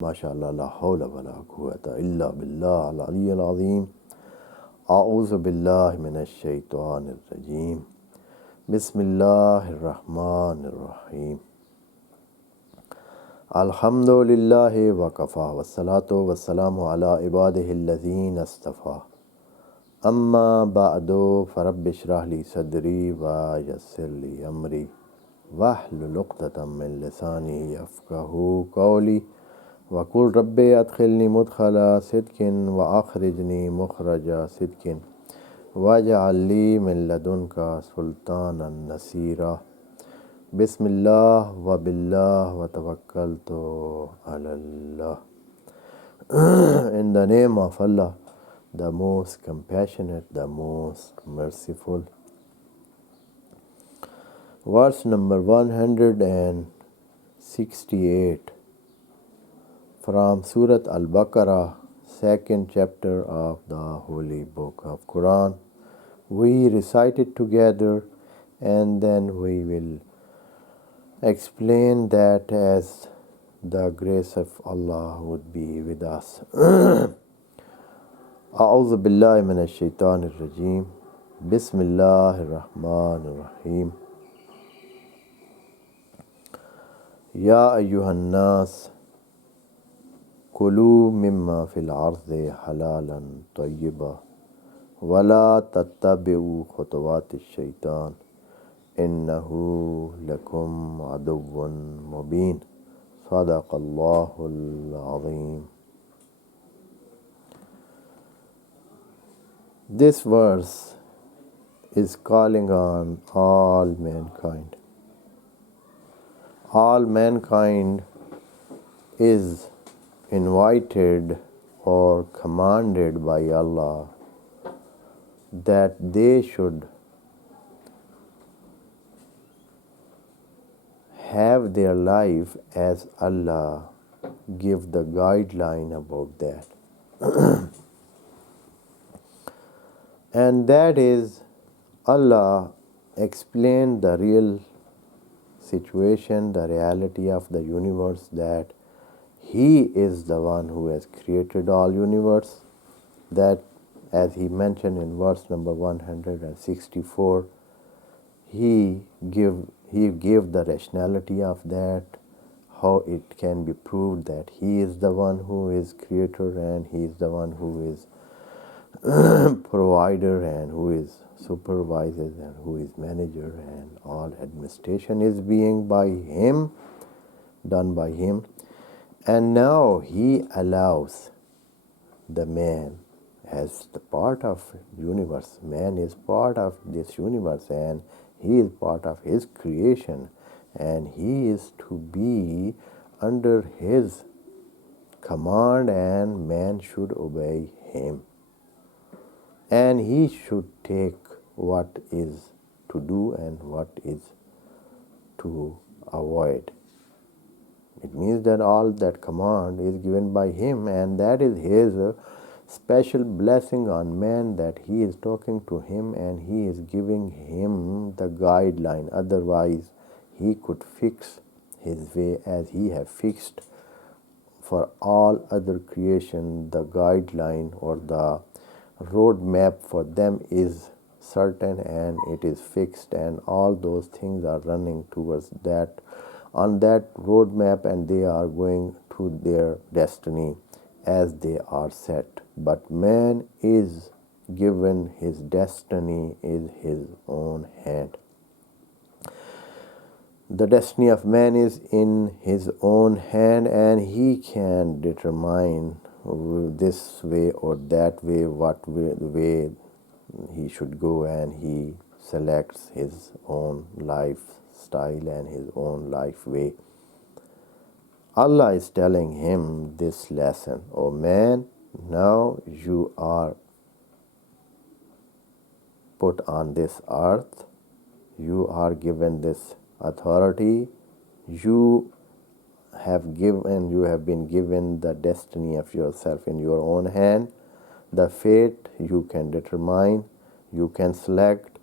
MashaAllah, la hawla wa la quwwata illa billah al-ali al-azim. A'udhu billahi minash shaitanir rajim. Bismillahir rahmanir rahim. Alhamdulillahi wa kafa wa salatu wa salamu ala ibadihi alladhina astafa. Amma ba'du farabbi shrah li sadri wa yassir li amri wahlul 'uqdatam min lisani yafqahu qawli. وَقُلْ رَبِّ أَدْخِلْنِي مُدْخَلَ صِدْقٍ وَأَخْرِجْنِي مُخْرَجَ صِدْقٍ وَاجْعَلْ لِي مِنْ لَدُنْكَ سُلْطَانًا نَصِيرًا. بسم الله وبالله وتوكلت على الله. In the name of Allah, the most compassionate, the most merciful. Verse number 168 from Surah Al-Baqarah, second chapter of the Holy Book of Quran. We recite it together and then we will explain that as the grace of Allah would be with us. A'udhu billahi minash shaitanir rajim. Bismillahir rahmanir rahim. Ya ayyuhan nas كلوا مما في الأرض حلالا طيبا ولا تتبعوا خطوات الشيطان إنه لكم عدو مبين. صدق الله العظيم. This verse is calling on all mankind. All mankind is invited or commanded by Allah that they should have their life as Allah give the guideline about that. And that is, Allah explained the real situation, the reality of the universe, that He is the one who has created all universe, that as He mentioned in verse number 164, He gave the rationality of that, how it can be proved that He is the one who is creator and He is the one who is provider and who is supervisor and who is manager, and all administration is being by Him, done by Him. And now He allows the man as the part of universe. Man is part of this universe and he is part of His creation, and he is to be under His command and man should obey Him. And he should take what is to do and what is to avoid. It means that all that command is given by Him, and that is His special blessing on man, that He is talking to him and He is giving him the guideline. Otherwise, he could fix his way as He has fixed for all other creation. The guideline or the roadmap for them is certain and it is fixed, and all those things are running towards that, on that roadmap, and they are going to their destiny as they are set. But man is given his destiny in his own hand. The destiny of man is in his own hand, and he can determine this way or that way, the way he should go, and he selects his own lifestyle and his own life way. Allah is telling him this lesson: "O man, now you are put on this earth, you are given this authority, you have been given the destiny of yourself in your own hand. The fate you can determine, you can select.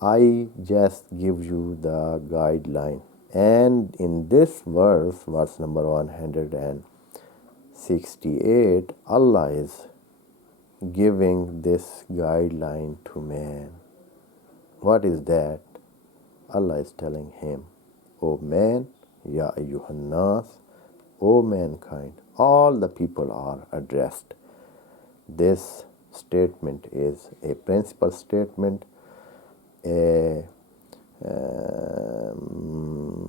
I just give you the guideline." And in this verse number 168, 68, Allah is giving this guideline to man. What is that? Allah is telling him, O man, Ya ayyuhan nas, O mankind, all the people are addressed. This statement is a principal statement, a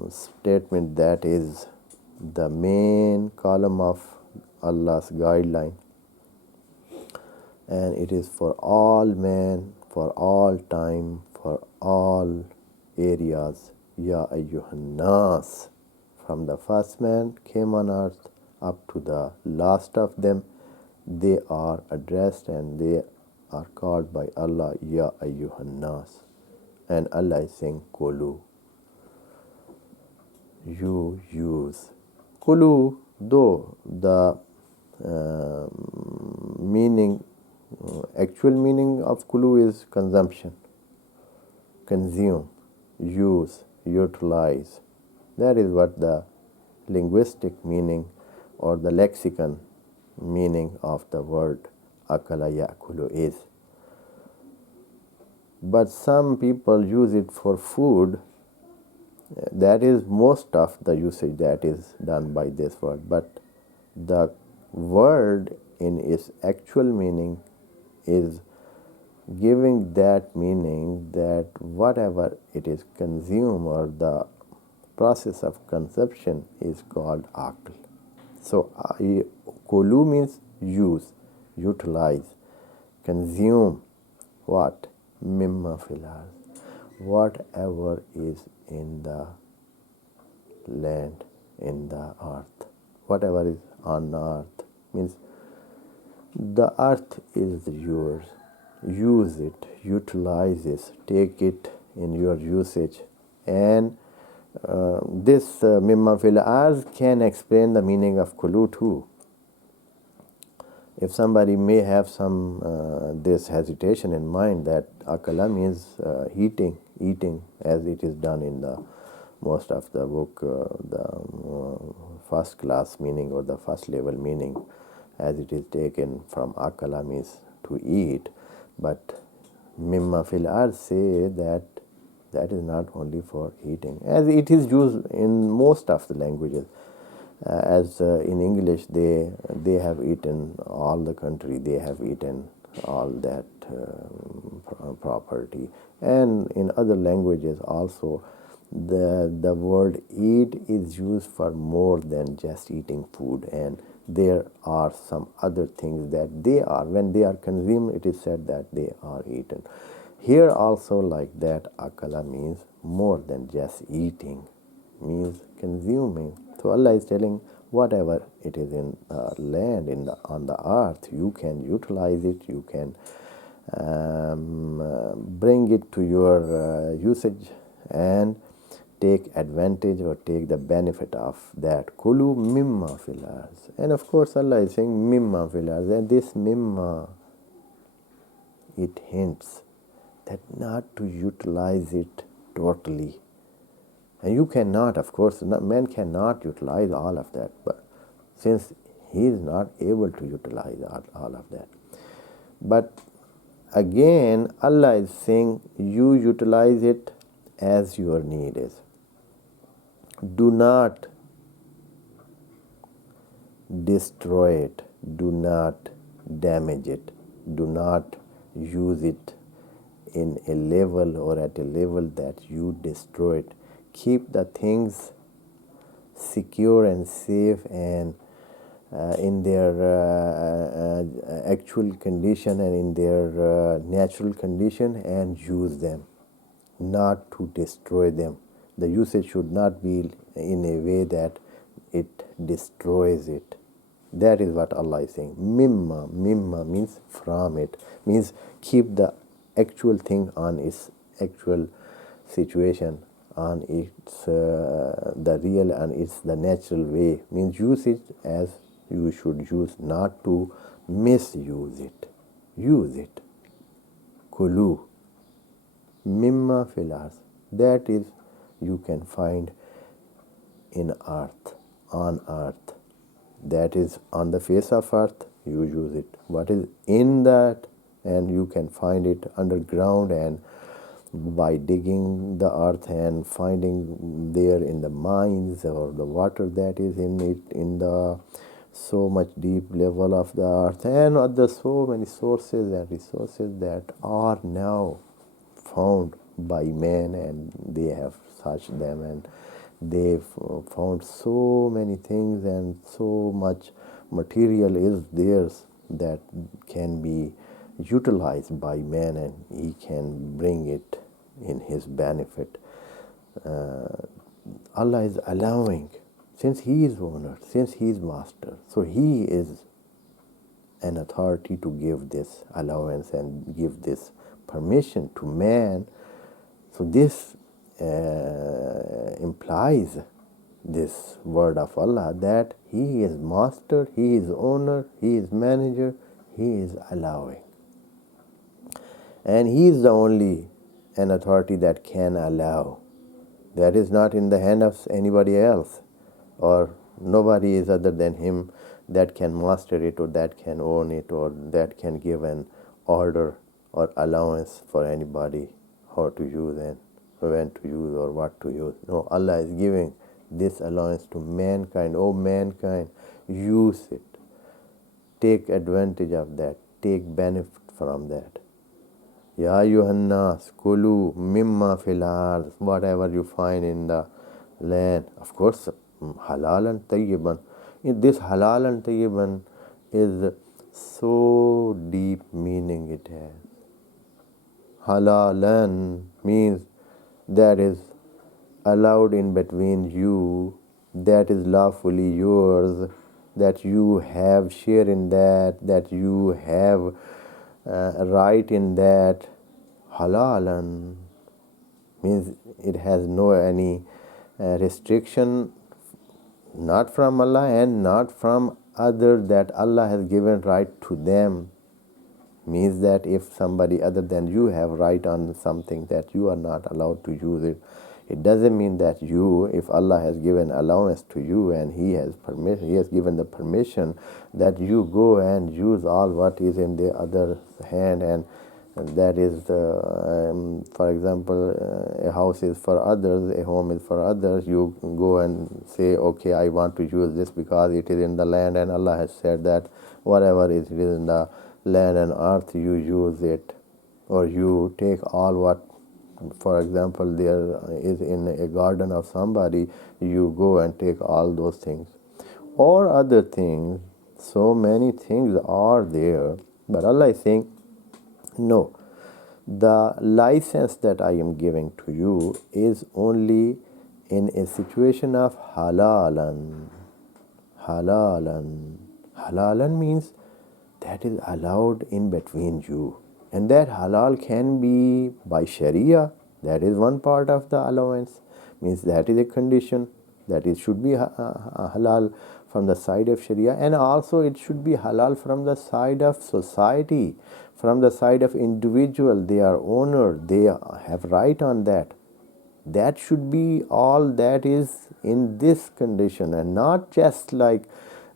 statement that is the main column of Allah's guideline, and it is for all men, for all time, for all areas. Ya ayyuhan nas, from the first man came on earth up to the last of them, they are addressed and they are called by Allah, Ya ayyuhan nas. And Allah is saying, Kulu, you use. Kulu, though the meaning, actual meaning of kulu is consumption, consume, use, utilize. That is what the linguistic meaning or the lexicon meaning of the word akala yakulu is. But some people use it for food. That is most of the usage that is done by this word. But the word in its actual meaning is giving that meaning that whatever it is consumed or the process of consumption is called aql. So kulu means use, utilize, consume. What? Mimma fil ard, whatever is in the land, in the earth, whatever is on the earth, means the earth is yours. Use it, utilize it, take it in your usage. And this mimma fil ard can explain the meaning of kulu too. If somebody may have some this hesitation in mind that akala means eating, as it is done in the most of the book, the first class meaning or the first level meaning, as it is taken from akala means to eat. But mimma fil ard say that that is not only for eating, as it is used in most of the languages. As in English, they have eaten all the country, they have eaten all that property. And in other languages also, the word eat is used for more than just eating food, and there are some other things that they are, when they are consumed, it is said that they are eaten. Here also like that, akala means more than just eating, means consuming. So Allah is telling whatever it is in land, on the earth, you can utilize it, you can bring it to your usage and take advantage or take the benefit of that. Kulu mimma fil ard. And of course Allah is saying mimma fil ard, and this mimma, it hints that not to utilize it totally. And you cannot, of course, man cannot utilize all of that, but since he is not able to utilize all of that. But again, Allah is saying you utilize it as your need is. Do not destroy it, do not damage it, do not use it in a level or at a level that you destroy it. Keep the things secure and safe and in their actual condition and in their natural condition, and use them, not to destroy them. The usage should not be in a way that it destroys it. That is what Allah is saying. Mimma means from it, means keep the actual thing on its actual situation, on its the real and its the natural way, means use it as you should use, not to misuse it. Use it. Kulu mimma fil ard, that is you can find in earth, on earth. that is on the face of earth, you use it. What is in that, and you can find it underground, and by digging the earth and finding there in the mines or the water that is in it, in the so much deep level of the earth, and other so many sources and resources that are now found by man, and they have searched them, and they've found so many things, and so much material is theirs that can be utilized by man, and he can bring it in his benefit. Allah is allowing, since he is owner, since he is master, so he is an authority to give this allowance and give this permission to man. So this implies, this word of Allah, that he is master, he is owner, he is manager, he is allowing. And he is the only an authority that can allow. That is not in the hand of anybody else, or nobody is other than him that can master it, or that can own it, or that can give an order or allowance for anybody how to use and when to use or what to use. No, Allah is giving this allowance to mankind. Oh mankind, use it. Take advantage of that. Take benefit from that. Ya ayyuhannas kulu mimma fil ard, whatever you find in the land. Of course, halal and tayyiban. This halal and tayyiban is so deep meaning it has. Halalan means that is allowed in between you, that is lawfully yours, that you have share in that, that you have right in that. Halalan means it has no any restriction, not from Allah and not from other, that Allah has given right to them. Means that if somebody other than you have right on something, that you are not allowed to use it. It doesn't mean that you, if Allah has given allowance to you and He has permission, He has given the permission, that you go and use all what is in the other hand, and that is, for example, a house is for others, a home is for others. You go and say, okay, I want to use this because it is in the land, and Allah has said that whatever is in the land and earth, you use it, or you take all what, for example, there is in a garden of somebody, you go and take all those things, or other things. So many things are there, but Allah is saying, no, the license that I am giving to you is only in a situation of halalan. Halalan. Halalan means that is allowed in between you. And that halal can be by Sharia. That is one part of the allowance. Means that is a condition, that it should be halal from the side of Sharia. And also it should be halal from the side of society, from the side of individual. They are owner, they have right on that. That should be all that is in this condition, and not just like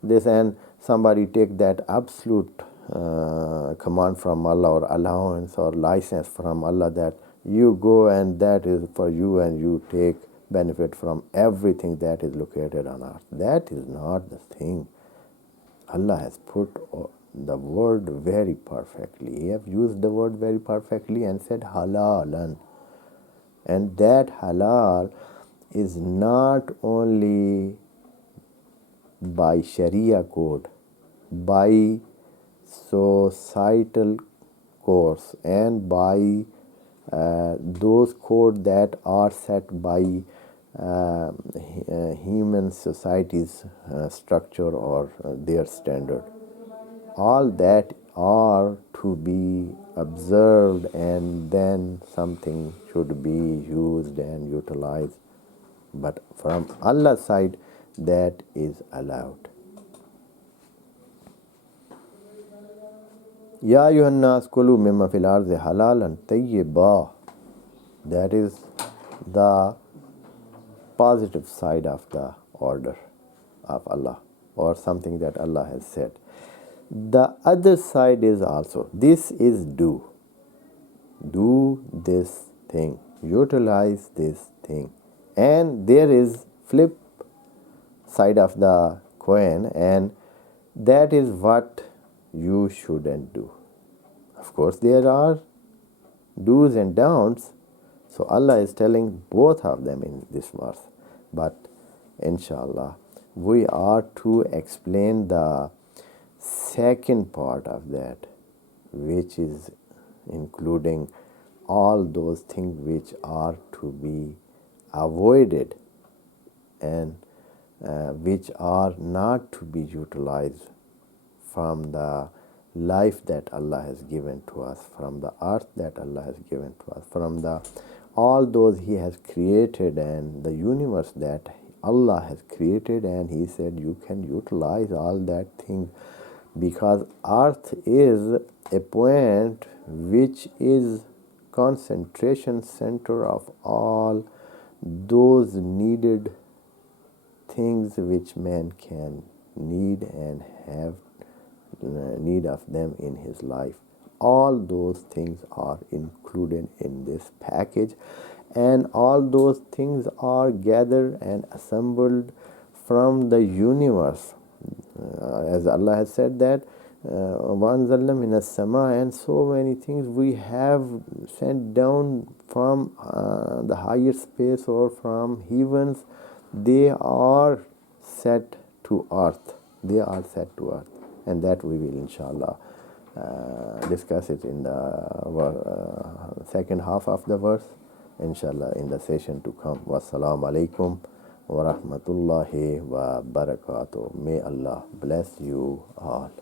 this and somebody take that absolute command from Allah, or allowance or license from Allah, that you go and that is for you and you take benefit from everything that is located on earth. That is not the thing. Allah has put the word very perfectly. He have used the word very perfectly and said halalan. And that halal is not only by Sharia code, by societal codes, and by those codes that are set by human society's structure or their standard. All that are to be observed, and then something should be used and utilized. But from Allah's side, that is allowed. Ya ayyuhan nas kulu mimma fil ardi halalan tayyiba. That is the positive side of the order of Allah. or something that Allah has said. The other side is also, this is do. Do this thing. Utilize this thing. And there is flip side of the coin, and that is what you shouldn't do. Of course, there are do's and don'ts. So Allah is telling both of them in this verse. But inshallah, we are to explain the second part of that, which is including all those things which are to be avoided and which are not to be utilized from the life that Allah has given to us, from the earth that Allah has given to us, from the all those He has created and the universe that Allah has created, and He said you can utilize all that thing, because earth is a point which is concentration center of all those needed things which man can need and have need of them in his life. All those things are included in this package, and all those things are gathered and assembled from the universe. As Allah has said that وَأَنزَلْنَا مِنَ السَّمَاءِ, and so many things we have sent down from the higher space or from heavens. They are set to earth. They are set to earth. And that we will inshallah discuss it in the second half of the verse, inshallah, in the session to come. Wassalamu alaikum wa rahmatullahi wa barakatuh. May Allah bless you all.